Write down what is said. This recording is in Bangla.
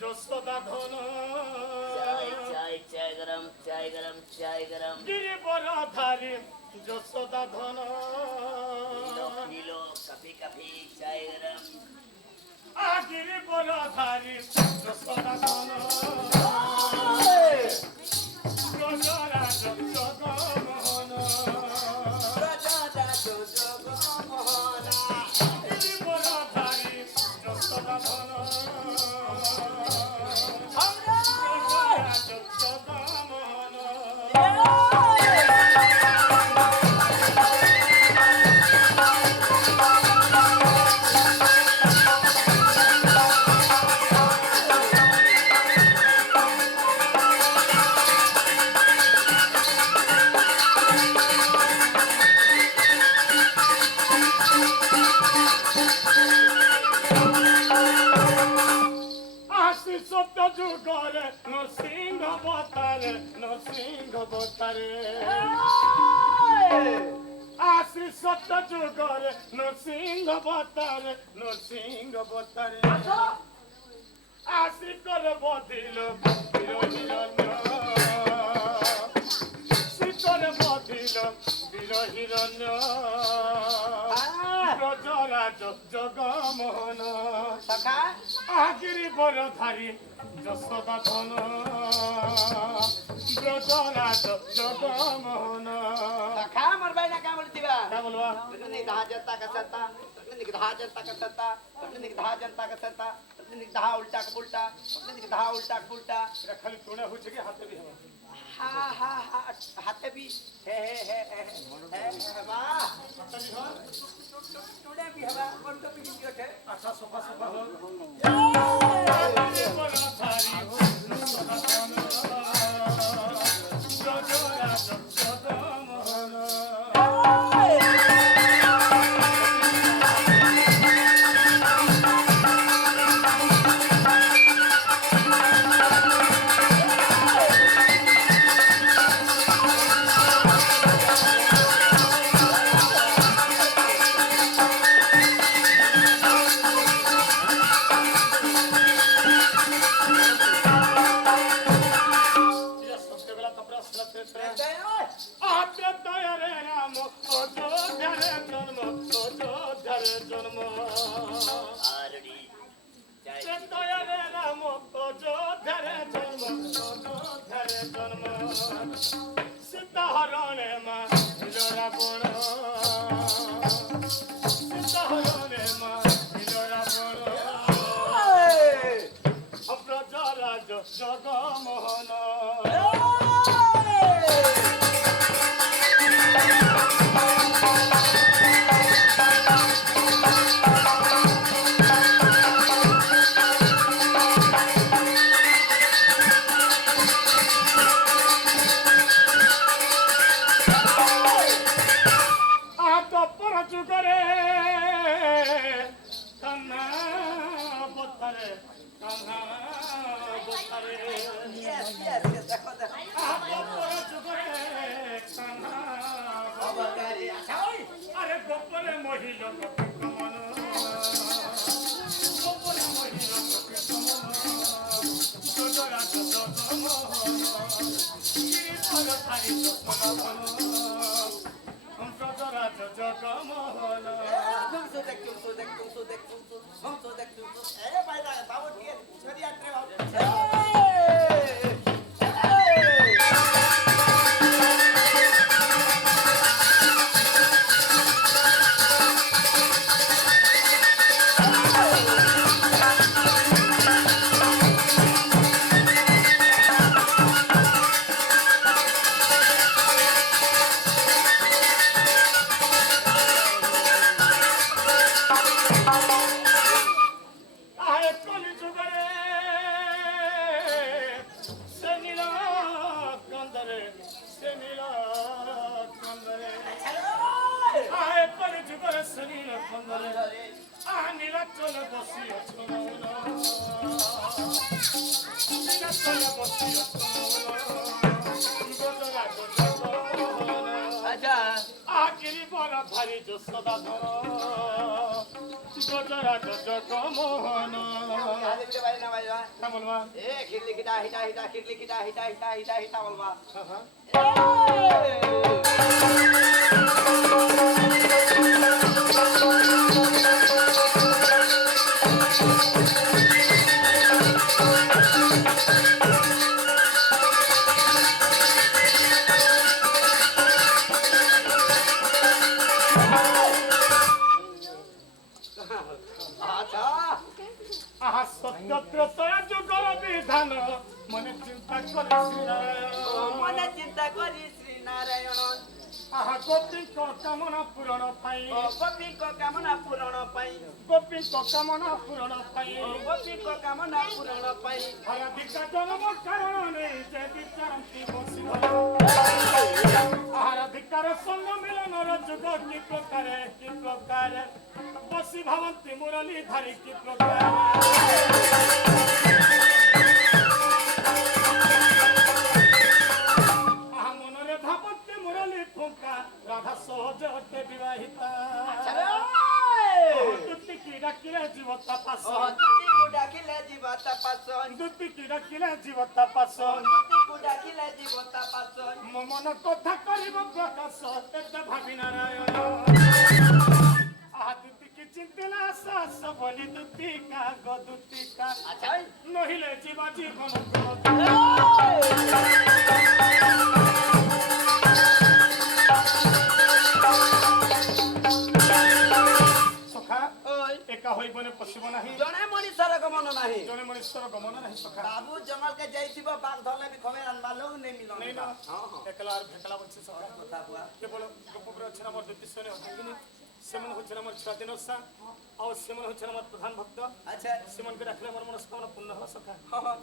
যশোদা ধন চাই চাই চাই গরম চাই গরম চাই গরম গিরিবর ধারী যশোদা ধন নীলো নীলো কফি কফি চাই গরম গিরিবর ধারী যশোদা ধন ব্রজরাজ জগমোহন গিরিবর ধারী যশোদা ধন ব্রজরাজ জগমোহন আসি সত্য যুগরে নরসিংহ বতারে নরসিংহ বতারে আসি সত্য যুগরে নরসিংহ বতারে নরসিংহ বতারে আসি করে বদিল শিকরে বদিল বীর হিরণ্য ব্রজরাজ জগমোহন আগিরি বড় ধারী যশোদা ধন ব্রজরাজ জগমোহন আমার ভাই না কামড় দিবা क्या बोलवा प्रतिनिधि दहा जनता का सत्ता प्रतिनिधि दहा जनता का सत्ता प्रतिनिधि दहा जनता का सत्ता प्रतिनिधि दहा उल्टा का उल्टा प्रतिनिधि दहा उल्टा का उल्टा এটা খালি তোড়া হচ্ছে কি হাতে দিয়ে हा हा हा हाथे भी हे वाह टुडे भी हवा और तो भी जो है আচ্ছা সোফা সোফা হল আগিরি বড় ধারী যশোদা ধন ব্রজরাজ জগমোহন সত্যবেলা তোমরা শুনতে আত্মদয়ারে রাম অযোধ্যারে জন্ম অযোধ্যারে জন্ম আরডি চাই দয়ারে রাম অযোধ্যারে জন্ম অযোধ্যারে জন্ম সীতাহরণে মা ছিল রাবণ সীতাহরণে মা ছিল রাবণ ব্রজরাজ জগমোহন তপর যুগরে কান্না বতারে কান্না বতারে यस यस देखो देखो তপর যুগরে কান্না बगारी अच्छा ओए আরে গোপরে মহিল কমন গোপরে মহিল কমন যোজরাজ জগমোহন গিরিধর ধারী যশোদা ধন ব্রজরাজ জগমোহন तुम सो देख हम सो देख ए भाई ना बाबू ठीक है छोड़ी आते बाबू আরে কলি যুগরে সে নীল কন্দরে সে নীল কন্দরে আরে কলি যুগরে সে নীল কন্দরে নীলাচলে বসি নীলাচলে বসি अच्छा আগিরি বড় ধারী যশোদা ধন গজরাজ জগমোহন আরে বিরে ভাই না ভাই ভাই তা বলবা এ খিরলি খিটা হিটা হিটা খিরলি খিটা হিটা হিটা হিটা হিটা বলবা হ্যাঁ আচ্ছা আহা সত্য ত্রয় যুগর বিধান মনে চিন্তা করিস মনে চিন্তা করি শ্রী নারায়ণ আহা গোপীଙ୍କ কামনা পূରଣ পাই গোপীଙ୍କ কামনা ପୂରଣ ପାଇଁ গোপীଙ୍କ কামনা পূରଣ পাই ଗୋପୀଙ୍କ କାମନା ପୂରଣ ପାଇଁ হারাধিকা জন্ম কারণে যে বিচারন্তি বসিব হারাধিকার সঙ্গ মিলনর যুগ কি প্রকারে বসি ভাবন্তি মুরলী ধারি কি প্রকারে আহা মনরে ভাবন্তি মুরলী ফুঙ্কা রাধা সহজ হতে বিবাহিতা দুটি কি ডাকিলে জীব তাপাসন দুতিକୁ ଡାକିଲେ ଯିବ ତା ପାସନ দুটি কি ডাকিলে জীব তাপাসন ଦୁତିକୁ ଡାକିଲେ ଯିବ ତା ପାସନ ମୋ ମନ କଥା କରିବ ପ୍ରକାଶ ଏତେ ଭାବି ନାରାୟଣ ଆହା ଦୁତିକି ଚିନ୍ତିଲା ସାସ ବୋଲି ଦୁତିକା ଗ ଦୁତିକା ଆଚ୍ଛା ନହିଲେ ଯିବ ଜୀବନ ସଖା ଓଇ ଏକା ହୋଇବନି ପଶିବ ନାହିଁ ଜଣେ ମଣିଷର ଗମନ ନାହିଁ ଜଣେ ମଣିଷର ଗମନ ନାହିଁ ସଖା ବାବୁ ଜଙ୍ଗଲକେ ଯାଇଥିବ ବାଘ ଧରଲେ ବି ଖମେ ଆନବା ଲୋକ ନେଇ ମିଲନ ନେଇ ନା ହଁ ହଁ ଏକଲା আর ভেকলা বলছে সখা କଥା ବୁଆ কেবল গোপপুরে অছেন আমার জ্যোতিষরে অভাঙ্গিনী সেমন হচ্ছেন আমার ছুয়া দিন ওষা আর সেমন হচ্ছেন আমার প্রধান ভক্ত আচ্ছা সেমনকে রাখলে আমার মনস্কামনা পূর্ণ হওয়া সখা ହଁ ହଁ